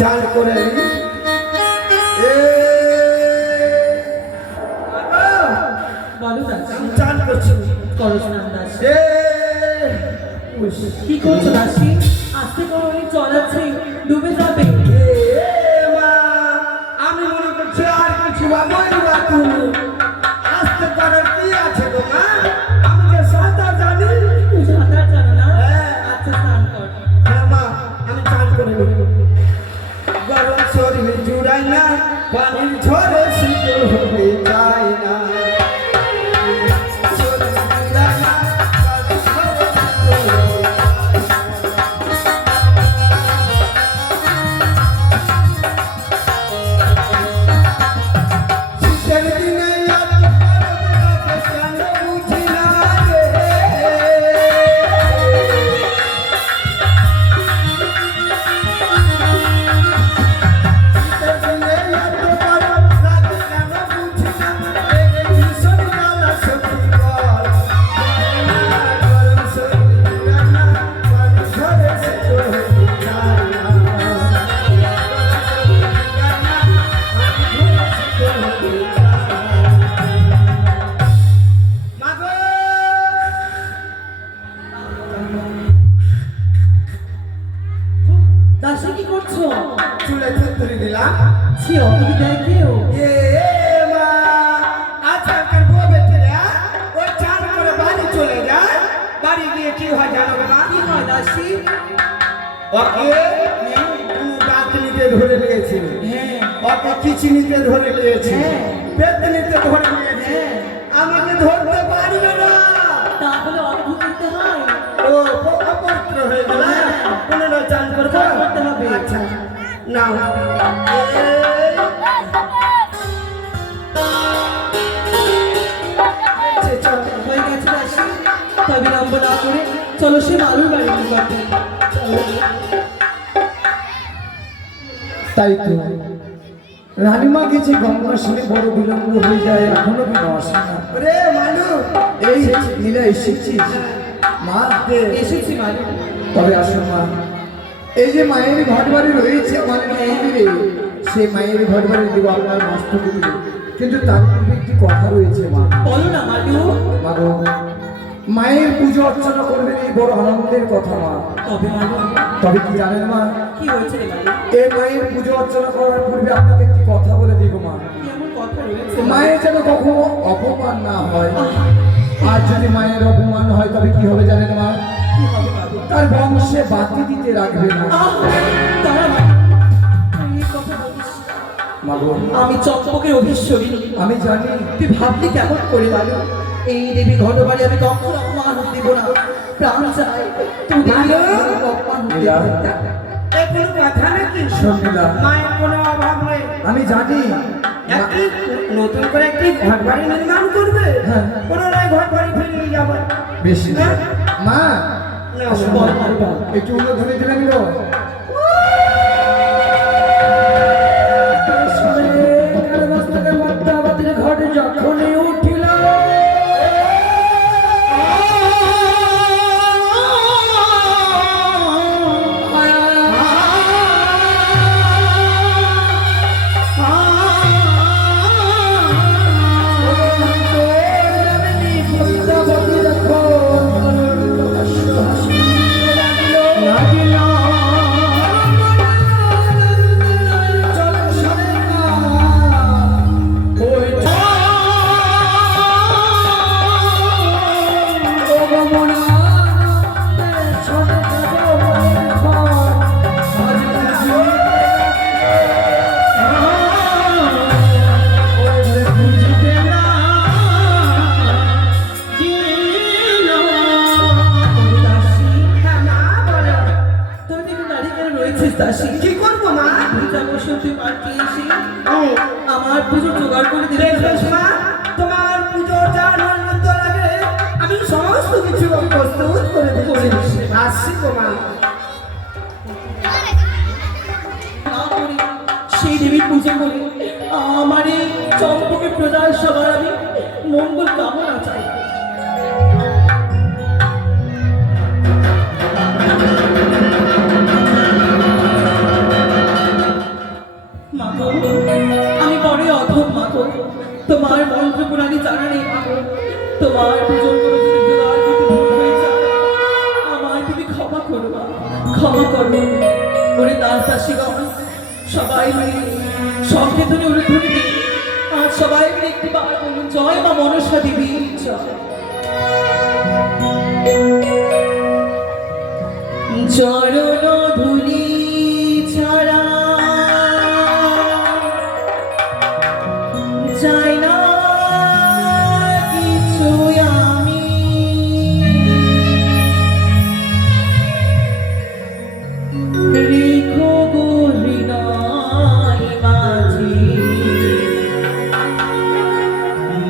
চাল করে বলো দাসী, চাল করছি করো স্নান দাসী। এ কি করছো দাসী? আস্তে করো, অনেক জল আছে, ডুবে যাবে। মা, আমি মনে করছি আর কিছু বাবা তুমি আসতে পারার কি আছে গো মা? আমি যে সাঁতার জানি। সাঁতার জানো না? হ্যাঁ। আচ্ছা, স্নান কর। হ্যাঁ মা, আমি চান করে নেব। গরম শরীর জুড়াই না, পানির ঝড়ে শীতল হয়ে যায় না। শরীর জুড়ায় না, পানির ঝড়ে শীতল হয়ে যায় না। শীতের দিনে এত গরম লাগে কেন বুঝি না রে। শীতের দিনে এত গরম লাগে কেন বুঝি না। এই ভীষণ জ্বালা সত্যি বল। গরম শরীর জুড়ায় না, পানির ঝড়ে শীতল হয়ে যায় না। দাসী কি করছো? চুলে থুতরি দিলাম। ছিও, তুমি দেখেও। এ মা, আজকালকার বউ বেটিরা ওই চান করে বাড়ি চলে যায়। বাড়ি গিয়ে কি হয় জানো না? কি হয় দাসী? ওকে ডাকনিতে ধরে নিয়েছে, হ্যাঁ, ওকে কিচিনিতে ধরে নিয়েছে, হ্যাঁ। পেতনিতে ধরে নিয়েছে। হ্যাঁ। আমাকে ধরতে পারবে না। তাহলে অদ্ভুত দিতে হয়। ও অপবিত্র হয়ে গেল। পুনরায় চান করবো। চান করতে হবে। আচ্ছা নাও। চল হয়ে গেছে দাসী, তবে বিলম্ব না করে চলো সে মালুর বাড়ি নিকটে। তাই তো রানীমা গেছে গঙ্গা শুনে বড় বিলম্ব হয়ে যায়, এখনো কেন আসে না? রে মানু, এই নীলা এসেছিস মা? এসেছি মালু। তবে আসো মা, এই যে মায়ের ঘর বাড়ি রয়েছে আমাদের মন্দিরে, সে মায়ের ঘর বাড়ি দেবো আপনার নষ্ট করবে, কিন্তু তার পূর্বে একটি কথা রয়েছে মা। বলো না মালু। মা গো, মায়ের পুজো অর্চনা করবেন এই বড় আনন্দের কথা মা। তবে মালু, তবে কি জানেন মা, কি হয়েছে রে মালু? এই মায়ের পুজো অর্চনা করার পূর্বে আপনাকে একটি কথা বলে দিই গো মা। কি এমন কথা রয়েছে? মায়ের যেন কখনো অপমান না হয়। আর যদি মায়ের অপমান হয় তবে কি হবে জানেন মা? কি হবে মালু? তার বংশে বাতি দিতে রাখবে না। তারা মালু, তুই এই কথা বলিস? মা গো, আমি চম্পকের অধীশ্বরী। আমি জানি তুই ভাবলি কেমন করে মালু? এই দেবী ঘটবাড়ি আমি কখনো অপমান দিব না। প্রাণ চাই তুই মালু! অপমান লীলা, এ কোনো কথা নাকি? শোন লীলা, মায়ের কোনো অভাব নেই। আমি জানি একটি নতুন করে একটি ঘর বাড়ি নির্মাণ করবে। হ্যাঁ। পুনরায় ঘর বাড়ি ফিরিয়ে যাবে। বেশি হ্যাঁ? মা, না, আসো বল, মা, বল, বল। একটু উল্লধ্বনি দিলেন গো। ঘটে যখনই উঠিল হ্যাঁ, মা, বলো। তুই দেখুন দাঁড়িয়ে কেন রয়েছিস দাসী? কি করবো মা? পূজা বসে পার্কে এসে হুম। আমার পুজো জোগাড় করে দিলে বেশ মা, তোমার পুজো যা আনন্দ লাগে আমি সমস্ত কিছু প্রস্তুত করে দিচ্ছি। আসছি গো মা। না করে সেই দেবীর পুজো করে আমার এই চম্পকের প্রজার সবার আমি মঙ্গল কামনা চাই। মাগো আমি বড়ই অধম মাগো, তোমার মন্ত্র পুরাণী জানা নেই মাগো, তোমার পুজোর কোনো যদি জোগাড় করতে ভুল হয়ে যায় আমায় তুমি ক্ষমা করো মা, ক্ষমা করো। ওরে দাসদাসীগণ সবাই মিলে সংকীর্তনে উলুধ্বনি দিন, আর সবাই মিলে একটি বার বলুন জয় মা মনসা দেবী জয়। চরণ ধুলি ছাড়া চাই না কিছু আমি, রেখো গো হৃদয় মাঝে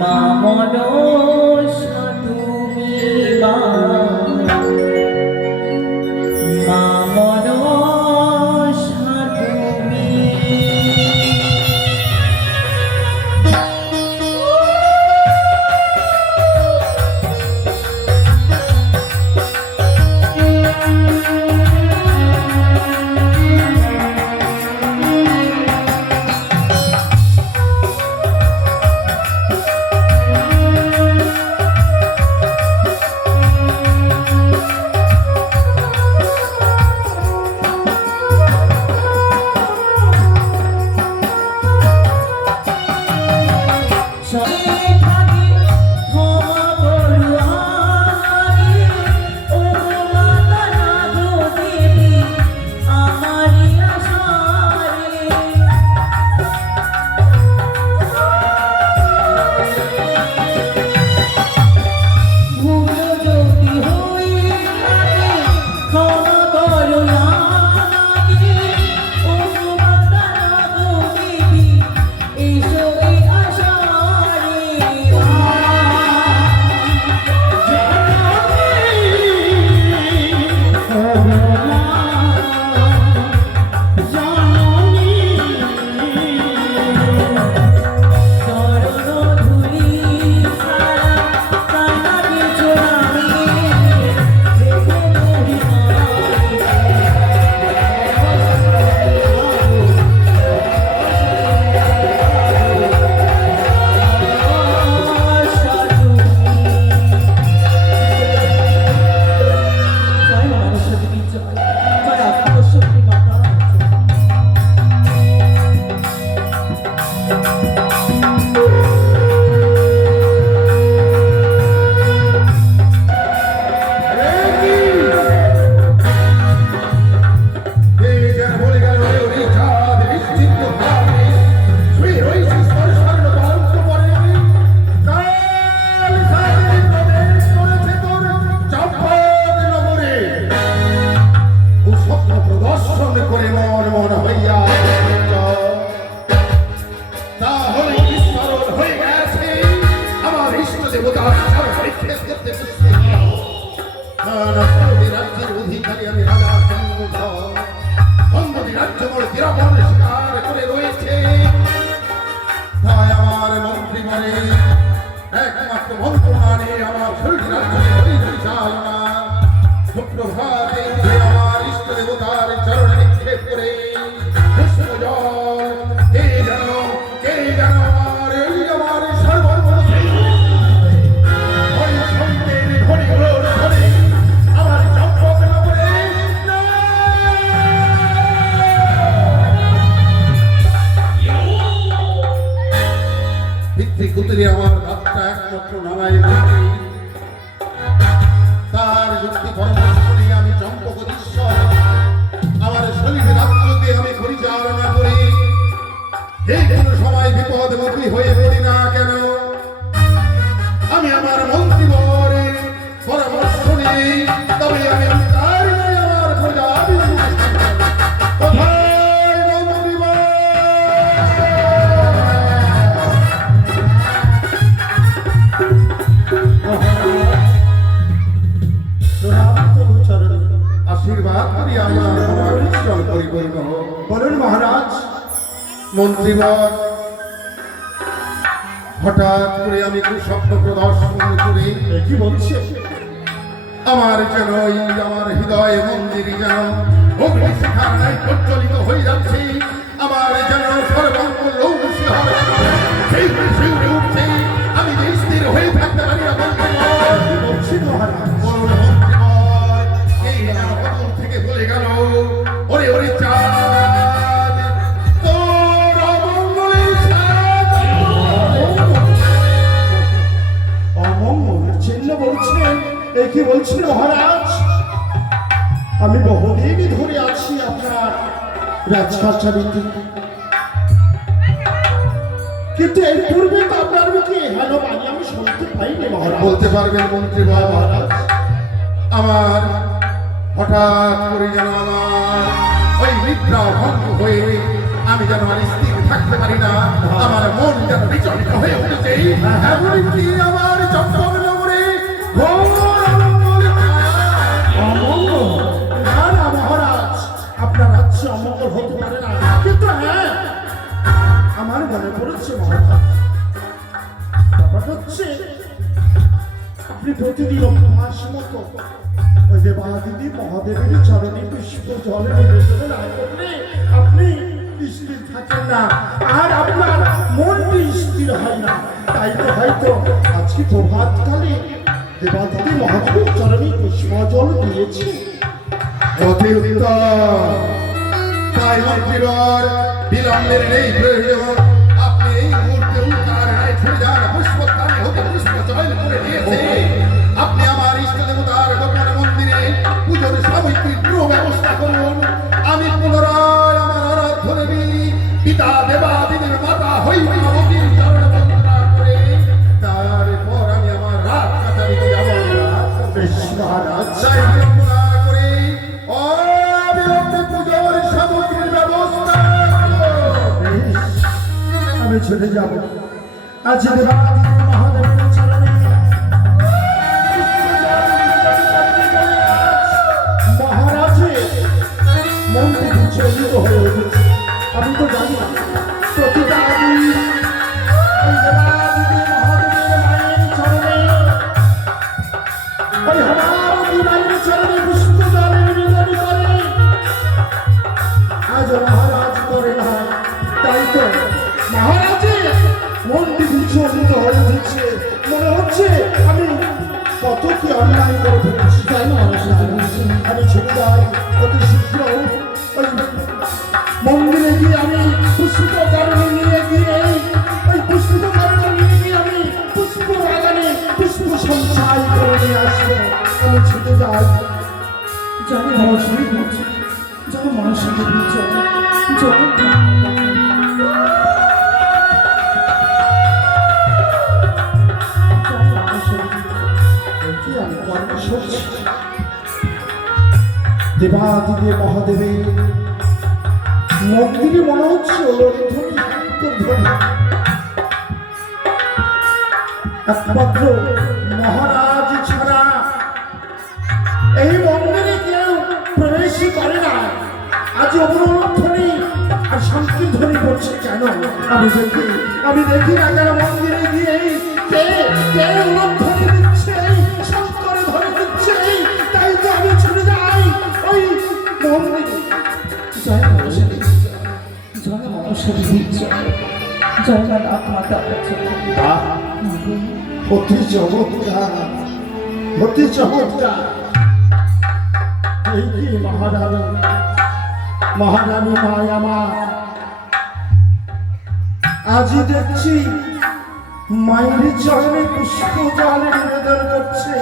মা মনসা তুমি মা, মা মনসা তুমি। রাজ্যের অধিকারী আমি রাজা চন্দ্র বঙ্গবী রাজ্য বড় বিরাপন শিকার করে রয়েছে। তাই আমার মন্ত্রী মানে একমাত্র মন্ত্রণা নিয়ে আমার শরীর রাজ্য পরিচালনা সুপ্রভাতে আমার ইষ্ট দেবতার চরণে নিক্ষেপ করে পুষ্প জল কে যেন আমার সর্বর্ম পিতৃকুতুরে আমার রাতটা একমাত্র নামাই মন্ত্রী তার যুক্তি পরামর্শ নিয়ে আমি চম্পকদীশ্বর আমার শরীরে রাজ্যকে আমি পরিচালনা করি। যে কোনো সময় বিপদমুখী হয়ে পড়ি না কেন আমি আমার মন্ত্রীবরের পরামর্শ নিই, তবে আমি তার নয় আমার প্রজা কোথায় মন্ত্রীবর আশীর্বাদ করি আমার পরিশ্রম পরিপূর্ণ হোক। বলুন মহারাজ। মন্ত্রীবর হঠাৎ করে আমি স্বপ্ন প্রদর্শন করে কি বলছে? আমার যেন আমার হৃদয় মন্দির যেন অগ্নিশিখার ন্যায় প্রজ্বলিত হয়ে যাচ্ছে। আমার যেন সর্ব রাজকাছারিতে, কিন্তু এর পূর্বে তো আপনার মুখে হ্যালো বাণী আমি শুনতে পাইনি মহারাজ। বলতে পারবেন মন্ত্রী মহারাজ, আমার হঠাৎ করে যেন আমার ওই নিদ্রা ভঙ্গ হয়ে আমি যেন আর স্থির থাকতে পারি না, আমার মন যেন বিচলিত হয়ে উঠেছে। এমনকি আমার চম্পক নগরে ঘোর অমঙ্গল অমঙ্গল? না না মহারাজ, আপনার রাজ্যে অমঙ্গল হতে পারে না, কিন্তু হ্যাঁ আমার মনে পড়েছে মহারাজ, ব্যাপারটা হচ্ছে আপনি প্রতিদিন অভ্যাস মতো ওই দেবাদিদি মহাদেবের চরণে পুষ্প জলে নিবেদন না করলে আপনি স্থির থাকেন না, আর আপনার মনটি স্থির হয় না। তাই তো হয়তো আজকে প্রভাতকালে দেবাদিদি মহাদেবের চরণে পুষ্প জল দিয়েছি। অতি উত্তম। তাই মন্ত্রীবর বিলম্বের নেই প্রয়োজন, আপনি এই মুহূর্তে উল্কার ন্যায় ছুটে যান, পুষ্পস্থানে হতে পুষ্প চয়ন করে দিয়েছে। আপনি আমার ইষ্ট দেবতার গোপন মন্দিরে পুজোর সামগ্রীর পুরো ব্যবস্থা করুন। আমি পুনরায় আমার আরাধ্য দেবী পিতা দেবাদিদের মাতা হৈমবতীর চরণ বন্দনা করে তারপর আমি আমার রাত কাটারিতে যাব। বেশ মহারাজ, তাই বিলম্ব না করে অবিলম্বে পুজোর সামগ্রীর ব্যবস্থা করুন। আমি ছুটে যাব আজ দেবাদিদি মহাদেবের চরণে মহারাজের মন্ত্রী বিচলিত হয়ে উঠেছে। আমি তো জানি না প্রতিটা দিন ওই দেবাদিদি মহাদেবের মায়ের চরণে, ওই হেমাবতী মায়ের চরণে পুষ্প জলে নিবেদন করে, আজ মহারাজ করে না। তাই তো মহারাজের মনটি বিচলিত হয়ে উঠেছে, মনে হচ্ছে আমি কত কি অন্যায় করে ফেলেছি। তাই মহারাজ বলছি, আমি ছুটে যাই অতি শীঘ্র ওই মন্দিরে গিয়ে আমি পুষ্প কারণে নিয়ে গিয়ে ওই পুষ্প কারণে নিয়ে গিয়ে আমি পুষ্প বাগানে পুষ্প সঞ্চয় করে নিয়ে আসবো। আমি ছুটে যাই। জানো মহাশয় বলছি, জানো মহাশয় বলছি, জানো কি আমি কর্ম সরছি দেবাদিদে মহাদেবের মন্দিরে মনে হচ্ছে অলধ্বনি ধ্বনি। একমাত্র মহারাজ ছাড়া এই মন্দিরে কেউ প্রবেশই করে না। আজ অবরোধধ্বনি আর সংকীর্তনী করছে কেন? আমি দেখি না কেন মন্দিরে গিয়ে কে কে অলধ্বনি দিচ্ছে, শঙ্করে ধরে দিচ্ছে। তাই তো আমি ছুটে যাই ওই মন্দিরে। জয় মহাশয়, জয় মহাশয় বলছি, জয় মা মাতা আছে। অতি চমৎকার, অতি চমৎকার। এই কি মহারানী, মহারানী মায়া মা আজই দেখছি মায়ের চরণে পুষ্প জলে নিবেদন করছে।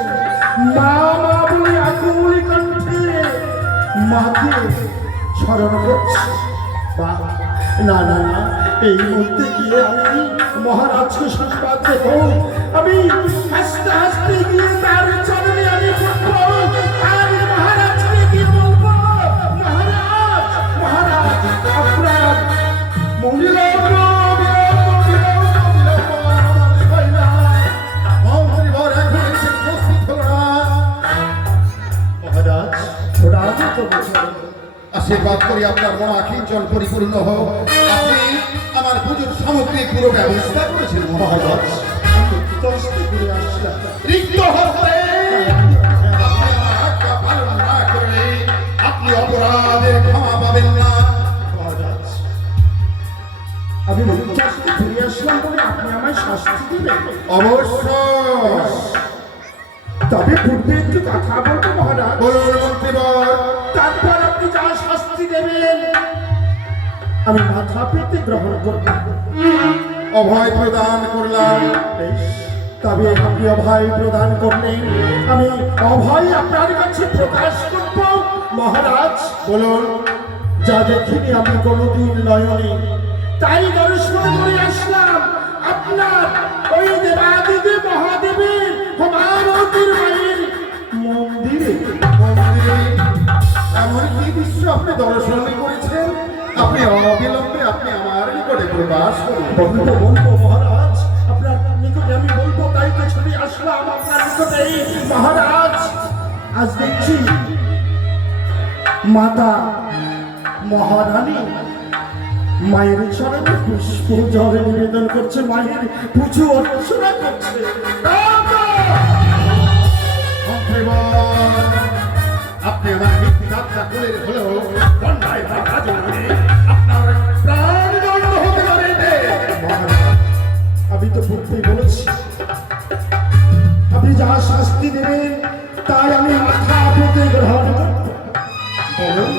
মা মা বলে আকুলি কণ্ঠে মাকে স্মরণ করছে। বাহ! না না না, এই মুহূর্তে গিয়ে আমি মহারাজকে সংবাদ দেব। আমি হাসতে হাসতে গিয়ে তার চরণে আমি পড়বো আর মহারাজকে গিয়ে বলবো, মহারাজ মহারাজ আপনার মন্দিরে মন্ত্রীবর এখন এসে উপস্থিত হল না। মহারাজ রাজও তো বলছে আশীর্বাদ করি আপনার মনাখিঞ্চল পরিপূর্ণ হোক। আপনি আমার পুজোর সামগ্রিক পুরো ব্যবস্থা করেছেন মহারাজ। আমি তস্তি করে আসলাম। রিক্ত হস্তে আপনি আমার আজ্ঞা পালন না করলে আপনি অপরাধের ক্ষমা পাবেন না। মহারাজ আমি তস্তি ফিরে আসলাম বলে আপনি আমায় শাস্তি দিবেন? অবশ্যই তবে পূর্বে একটু কথা বলবো মহারাজ। বলুন মন্ত্রীবর। তারপর আপনি যা শাস্তি দেবেন আমি মাথা পেতে গ্রহণ করব। অভয় প্রদান করলাম। বেশ, তবে আপনি অভয় প্রদান করলেন, আমি অভয় আপনার কাছে প্রকাশ করব। মহারাজ বলুন। যা দেখিনি আমি কোনোদিন নয়নে, তাই দর্শন করে আসলাম আপনার ওই দেবাদিদেব মহাদেবের হোমাবতীর মায়ের মন্দিরে। মন্দিরে এমন কি দৃশ্য আপনি দর্শন করেছেন? আপনি অবিলম্বে আপনি আমার নিকটে প্রকাশ করুন। বলবো বলবো মহারাজ, আপনার নিকটে আমি বলবো, তাই তো ছবি আসলাম আপনার নিকটে মহারাজ। আজ দেখছি মাতা মহারানী মায়ের চরণে পুষ্প জলে নিবেদন করছে, মায়ের পুজো অর্চনা করছে। মন্ত্রীবর, আপনি আমার মিথ্যে যাত্রা করে হলেও দণ্ডায় বা রাজনে আপনার প্রাণদণ্ড হতে পারে। মহারাজ, আমি তো পূর্বেই বলেছি আপনি যা শাস্তি দেবেন তাই আমি মাথা পেতে গ্রহণ করব। বলুন,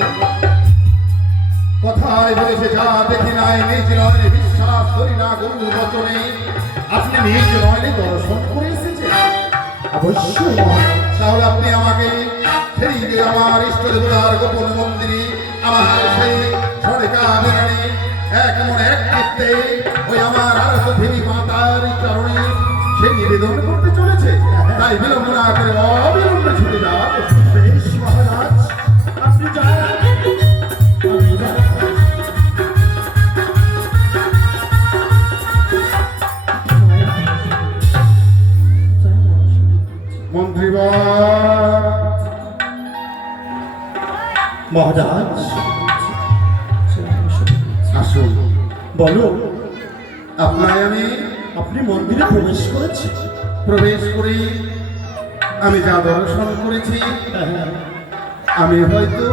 কথায় বলেছে যা দেখি নাই নিজ নয়নে বিশ্বাস করি না, গরুর বচনে আপনি নিজ নয়নে দর্শন করে এসেছেন। অবশ্যই মহারাজ। তাহলে আপনি আমাকে সেই যে আমার ইষ্ট দেবতার গোপন মন্দিরে আমার সেই সরেকা বেরানি এক মনে এক চিত্তে ওই আমার আরত দেবী মাতার চরণে সে নিবেদন করতে চলেছে। তাই বিলম্ব না করে অবিলম্বে ছুটে যাওয়া। বেশ মহারাজ, আপনি যান, আমি যাই। মন্ত্রীবর, মহারাজ আসুন। বলো, আপনায় আমি আপনি মন্দিরে প্রবেশ করেছেন? প্রবেশ করি আমি যা দর্শন করেছি, আমি হয়তো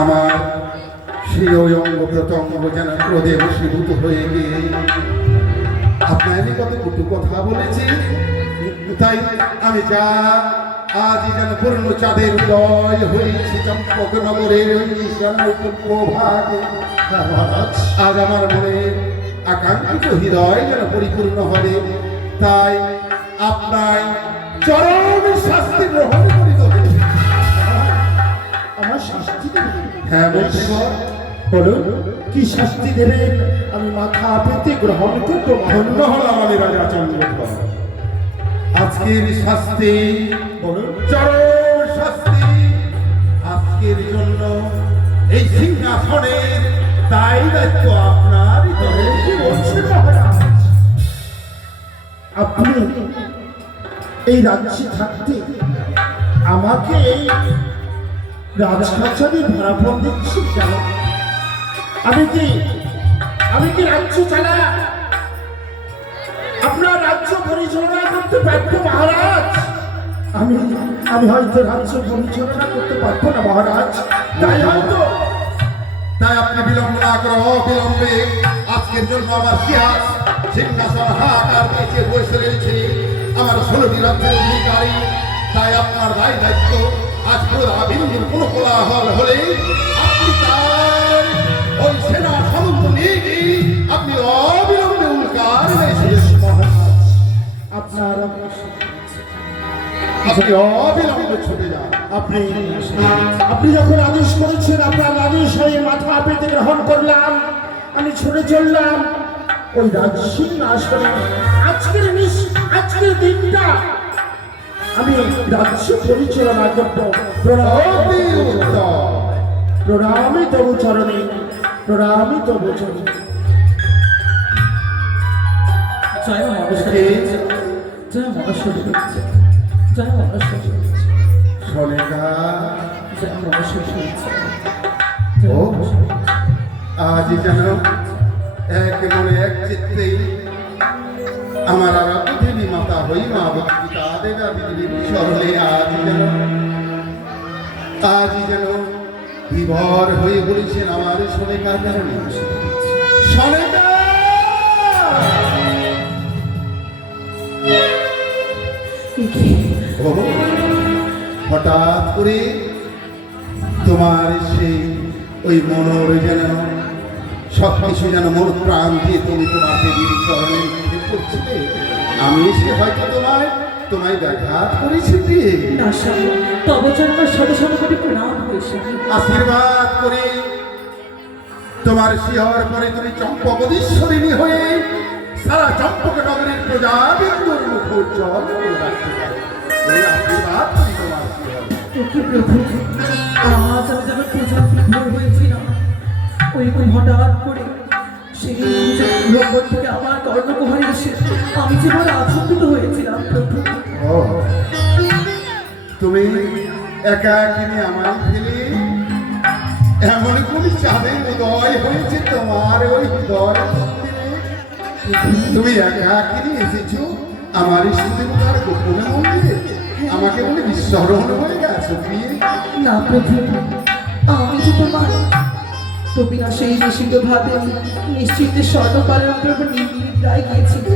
আমার সেই ওই অঙ্গ প্রত্যঙ্গ যেন ক্রোধে বশীভূত হয়ে গিয়ে আপনার আমি কত কটু কথা বলেছি। তাই আমি যা আজ যেন পূর্ণ চাঁদের উদয় হয়েছি চম্পক নগরের ওই প্রভাগে। মহারাজ, আজ আমার মনে আকাঙ্ক্ষিত হৃদয় যেন পরিপূর্ণ হবে। তাই আপনার চরম শাস্তি গ্রহণ করিতে হবে। আমার শাস্তি দেবেন? হ্যাঁ মন্ত্রীবর, বলুন, কি শাস্তি দেবেন? আমি মাথা পেতে গ্রহণ করবো। ধন্য হলাম আমি রাজা চন্দ্রধর। আজকের শাস্তি বলুন, চরম শাস্তি। আজকের জন্য এই সিংহাসনের দায় দায়িত্ব আপনারই। তবে কি বলছেন মহারাজ? আপনি এই রাজ্যে থাকতে আমাকে এই রাজকাছারি ভাড়াপন দিচ্ছি কেন? আমি কি রাজ্য চালা আপনার রাজ্য পরিচালনা করতে পারবো মহারাজ? আমি হয়তো রাজ্য পরিচালনা করতে পারবো না মহারাজ। তাই হয়তো তাই আপনি বিলম্ব না করে অবিলম্বে আজকের জন্য আমার ইতিহাস সিংহাসন হাহাকার দিয়েছে বসে রয়েছে আমার 16টি রাজ্যের অধিকারী। তাই আপনার দায় দায়িত্ব আজ প্রধা বিন্দুর কোনো কোলাহল হলে আপনি তার ওই সেনা সমুদ্র নিয়ে গিয়ে আপনি অবিলম্বে উল্কার মহারাজ আপনার আপনি অবিলম্বে ছুটে যান। আপনি যখন আদেশ করেছেন আপনার আদেশ হয়ে মাথা পেতে গ্রহণ করলাম। আমি ছুটে চললাম ওই রাজসিংহাসনে। আজকের দিনটা আমি রাজ্য পরিচালনা করব। অতি উত্তম। প্রণামী তবু চরণে, প্রণামী তবু চরণে। জয় মহাশয়, জয় মহাশয়, জয় মহাশয়, সনেকা, জয় মহাশয়, ও আজ যেন এক মনে এক চিত্তেই আমার আরাধ্য দেবী মাতা হই মা পিতা দেবা দেবীর স্মরণে আজ যেন বিভোর হয়ে বলেছেন আমার সনেকার কারণে। সনেকা, ও হঠাৎ করে তোমার সেই ওই মনোর যেন সব কিছু যেন মন প্রাণ দিয়ে তুমি তোমার দেবীর চরণে নিক্ষেপ করছিলে। আমি এসে হয়তো তোমায় তোমায় দেখা করেছি প্রিয়ে। না স্বামী, তবে জন্মের শত শত কোটি প্রণাম হয় স্বামী। আশীর্বাদ করি তোমার শিহর পরে তুমি চম্পকদীশ্বরিণী হয়ে সারা চম্পক নগরীর প্রজাবিন্দুর মুখ উজ্জ্বল করে রাখতে পারো। এই আশীর্বাদ করি তোমার শিহর। কি প্রভু, আজ আমি যখন পূজা বিভোর হয়েছিলাম, ওইরকম হঠাৎ করে সেই জগৎ থেকে আমার কর্ণকুমারী এসে আমি যে বড় আচম্বিত হয়েছিলাম প্রভু। ও, তুমি একাকিনী আমার ফেলে এমন কোন চাঁদের উদয় হয়েছে তোমার ওই হৃদয় মন্দিরে? তুমি একাকিনী এসেছো আমার ইষ্টদেবতার গোপনে মন্দিরে, আমাকে বলে বিস্মরণ হয়ে গেছো প্রিয়ে। না প্রভু, আমি যে তোমার তুমি না সেই নিষিদ্ধ ভাবে নিশ্চিন্তে স্বর্ণপালের উপর নির্মিত গিয়েছিল,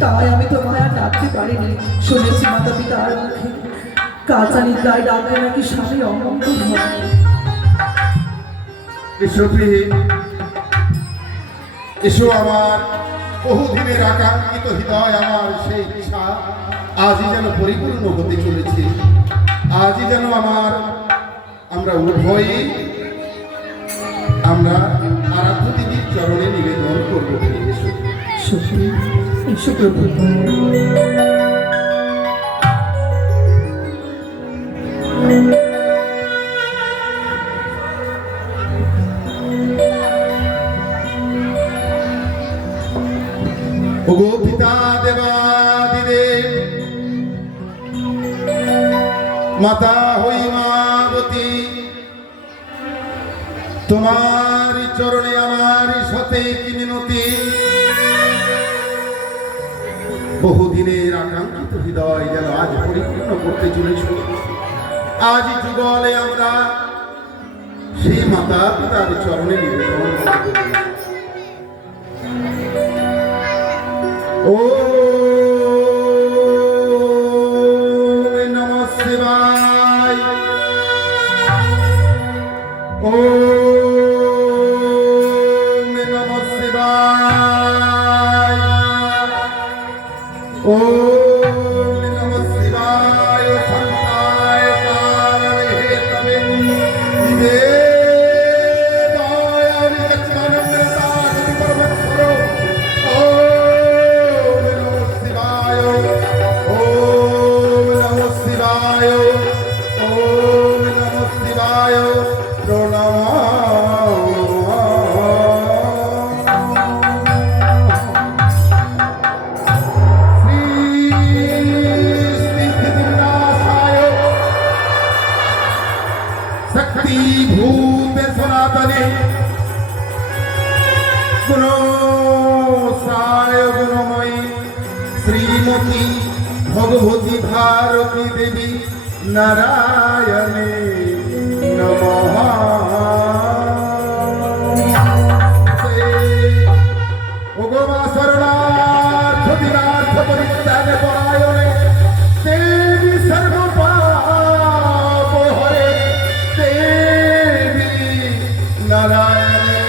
তাই আমি তোমায় আর ডাকতে পারিনি। শুনেছি মাতা পিতার মুখে কাঁচা নিদ্রায় ডাকলে নাকি স্বামী অমঙ্গল হয়। এসো প্রিয়ে, এসো আমার বহুদিনের আকাঙ্ক্ষিত হৃদয়, আমার সেই ইচ্ছা আজই যেন পরিপূর্ণ হতে চলেছে। আজই যেন আমরা উভয়ে আমরা আরাধ্য দেবীর চরণে নিবেদন করবো। এসো সুখী এসো প্রভু। ওগো পিতা দেবাদিদেব, মাতা হৈমাবতী, তোমার চরণে আমার সতে কি মিনতি। বহুদিনের আকাঙ্ক্ষিত হৃদয় যেন আজ পরিপূর্ণ করতে চলেছ। আজ যুগলে আমরা সেই মাতা পিতার চরণে নিবেদন করব। ॐ नमः शिवाय। ॐ नमः शिवाय। ॐ नमः शिवाय। संताय कारणे हेतवे देवाय निगच्छानमृताय परमत्सरो। भूत सनातने गुणसाय गुणमयी श्रीमती भगवती भारती देवी नारायणे नमः। भगवा शरणार्थ दिनार्थ परित्याग परायणे देवी सर्वपाप हरे देवी नारायणे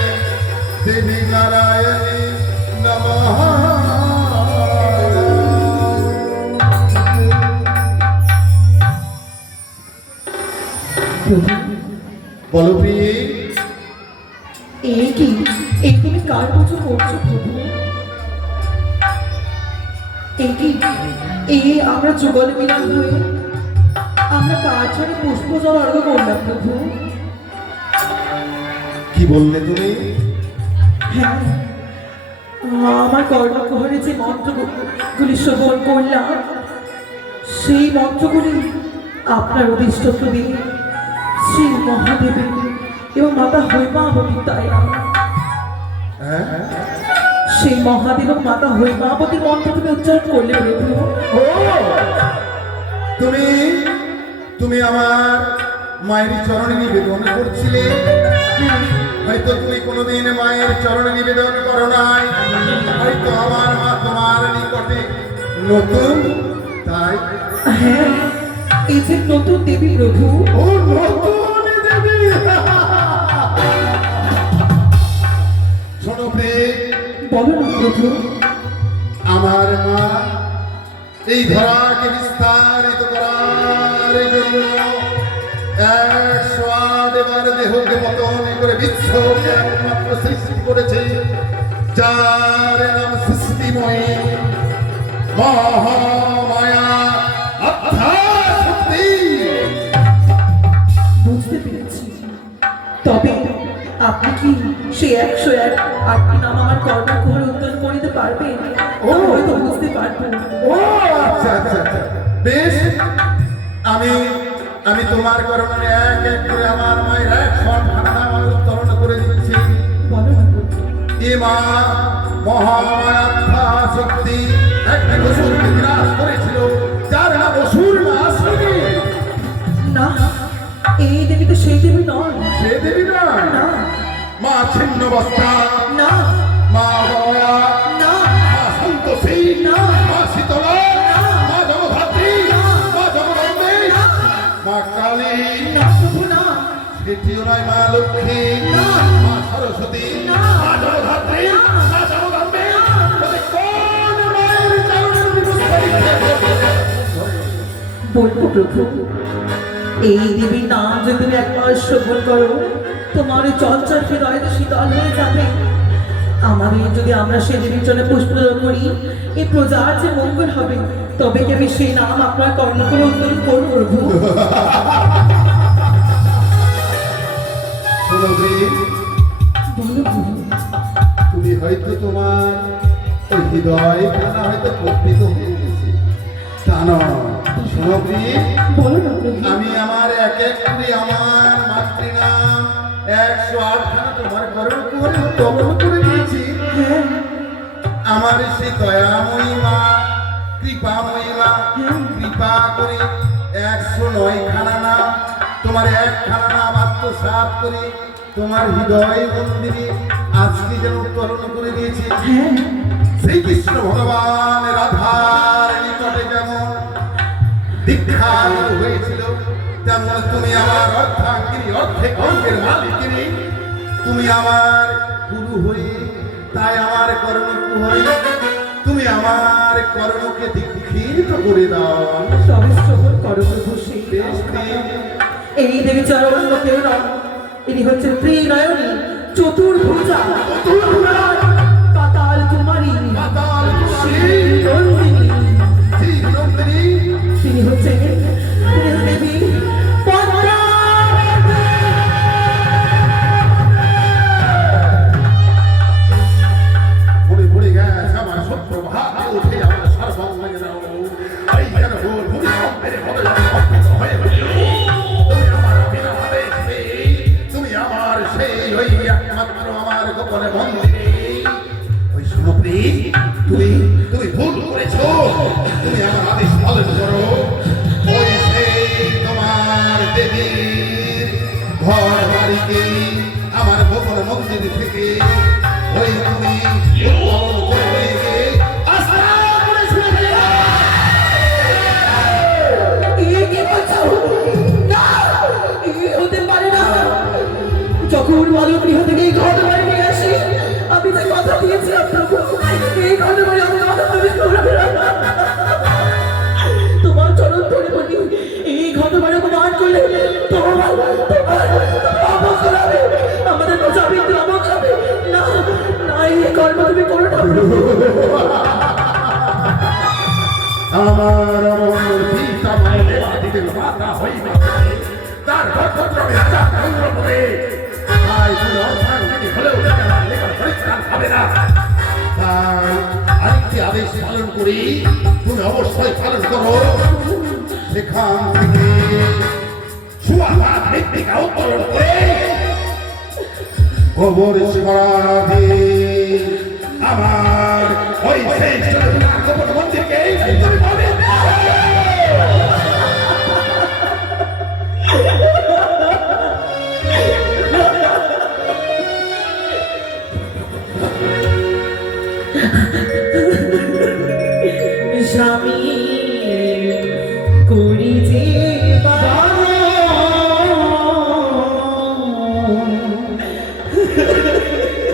देवी नारायणे नमः। বলো প্রিয়ে, এই কি এই তুমি কার পুজো করছো প্রভু? এই কি এই আমরা যুগল মিলন হয়ে আমরা কার ছাড়ে পুষ্প জল অর্ঘ করলাম প্রভু? কি বললে তুমি? হ্যাঁ, আমার কর্ণকুহরে যে মন্ত্রগুলি শ্রবণ করলাম, সেই মন্ত্রগুলি আপনার অধিষ্ঠ প্রদীপ শ্রী মহাদেবের এবং মাতা হৈমাবতী তাই সেই মহাদেব এবং মাতা হৈমাবতীর মন্ত্র তুমি উচ্চারণ করলে প্রভু। ও, তুমি আমার মায়ের চরণে নিবেদন করছিলে। হয়তো তুমি কোনোদিন মায়ের চরণে নিবেদন করো নাই, হয়তো আমার মা তোমার নিকটে নতুন, তাই হ্যাঁ, এই যে নতুন দেবী প্রভু। ও নতুন দেবী। শোনো প্রিয়ে, বলো না প্রভু। আমার মা এই ধরাকে বিস্তারিত করার জন্য 108 বার দেহকে পতন করে বিশ্বকে একমাত্র সৃষ্টি করেছে, যার নাম সৃষ্টিময়ী মহামায়া আধ্যাত্মিক। বুঝতে পেরেছি। তবে আপনি কি সে 108টি নাম আমার কর্ণকুহর উত্তোলন করিতে পারবেন? ও হয়তো বুঝতে পারবেন। ও আচ্ছা আচ্ছা আচ্ছা, বেশ। আমি আমি তোমার কারণে এক এক করে আমার মায়ের 108 নাম আমি উত্তোলন করে দিচ্ছি। বলো না গো। এ মা মহামায়া শক্তি একদিন অসুরকে বিনাশ করেছিল, যার নাম অসুর নাশিনী। না, এই দেবী তো সেই দেবী নয়। সে দেবী না, না মা ছিন্নবস্তা, না মা মায়া, না মা সন্তোষী, না। মা শীতলা, না। মা জগদ্ধাত্রী, না। মা জগদম্বে, না। মা কালী, না প্রভু না। দ্বিতীয় নয় মা লক্ষ্মী, না। মা সরস্বতী, না। মা জগদ্ধাত্রী, না। মা জগদম্বে। বলে, কোন মায়ের চরণের নিকট বলবো প্রভু, এই দেবীর নাম যদি তুমি একবার শ্রবণ করো, তোমার ওই চঞ্চল হৃদয় শীতল হয়ে যাবে। আমাদের যদি আমরা সেই দেবীর জন্য পুষ্পদান করি, এই প্রজার যে মঙ্গল হবে, তবে কি আমি সেই নাম আপনার কর্ণ করে উত্তোলন করবো প্রভু। শোনো বীর, বলো প্রভু। তুমি হয়তো তোমার ওই হৃদয় খানা হয়তো কল্পিত হয়ে গেছে, তা নয়। শোনো বীর, বলো না প্রভু। আমি আমার এক এক করে আমার মাতৃনাম 108 খানা তোমার কর্ণ করে উত্তোলন করে দিয়েছি। হ্যাঁ আমার সে দয়াময়ী মা, কৃপাময়ী মা, কৃপা করে 109 খানা নাম তোমার 1 খানা নাম আত্মসাৎ করে তোমার হৃদয় মন্দিরে আজকে যেন উত্তোলন করে দিয়েছি। হ্যাঁ শ্রীকৃষ্ণ ভগবান রাধার নিকটে যেমন দীক্ষার হয়েছিল, তেমন তুমি আমার অর্ধাঙ্গিনী, অর্ধেক অঙ্গের মালিকিনী, তুমি আমার গুরু হয়ে, তাই আমার কর্ণকুহরে তুমি আমার কর্ণকে দীক্ষিত করে দাও। তবে শ্রবণ করো প্রভু সেই বেশ নাম। বেশ। এই দেবী চরণ অন্য কেউ নয়, ইনি হচ্ছে ত্রিনয়নী, চতুর্ভুজা, পাতাল কুমারী, পাতাল কুমারী, নন্দিনী। শ্রীনন্দিনী, তিনি হচ্ছেন দেবী পদ্মা। ভুলে ভুলে গেছে আমার সত্য ভাগে উঠে আমার সর্বাঙ্গে নাও। এই যেন ভুল ভূমিকম্পের মতো কম্পিত হয়ে উঠল। তুমি আমার বিনা আদেশ পেয়ে, তুমি আমার সেই ওই একমাত্র আমার গোপনে মন্দিরে। ওই সুনপ্রী, তুমি তুমি ভুল করেছো, তুমি আমার আদেশ পালন করো। ওই সেই তোমার দেবীর ঘর বাড়িতে আমার গোপন মন্দির থেকে ওই তুমি উত্তোলন করে নিয়ে গিয়ে আস্থা করে শুনে ফেলো। এ কি বলছো? না, এ হতে পারে না। যখন বালক গৃহ থেকে এই ঘর বাড়ি নিয়ে আসি, আমি যে কথা দিয়েছিলাম প্রভু, এই ঘর বাড়ি আমি কথা তুমি করবে না। তোমার চরণ ধরে বলি, এই ঘর বাড়ি অপমান করলে তোমার অবক হবে, আমাদের প্রজাবিন্দু অবক হবে। না না, এই কর্ম তুমি করো না প্রভু। আমার অমর পিতা আমার দেবাদিদের মাতা হইবে, তার গর্ভদ্রমে রাজা চন্দ্র হবে। তাই তুমি অর্ধাঙ্গিনী হলেও যাতে আমার নিকট পরিত্রাণ পাবে না। তাই আরেকটি আদেশ পালন করি, তুমি অবশ্যই পালন করো। সেখান থেকে সুয়াপাত মৃত্তিকা উত্তোলন করে গোবর সমাধি আমার ওই সেই গোপন মন্দিরকে তুমি পাবে। স্বামী করি যে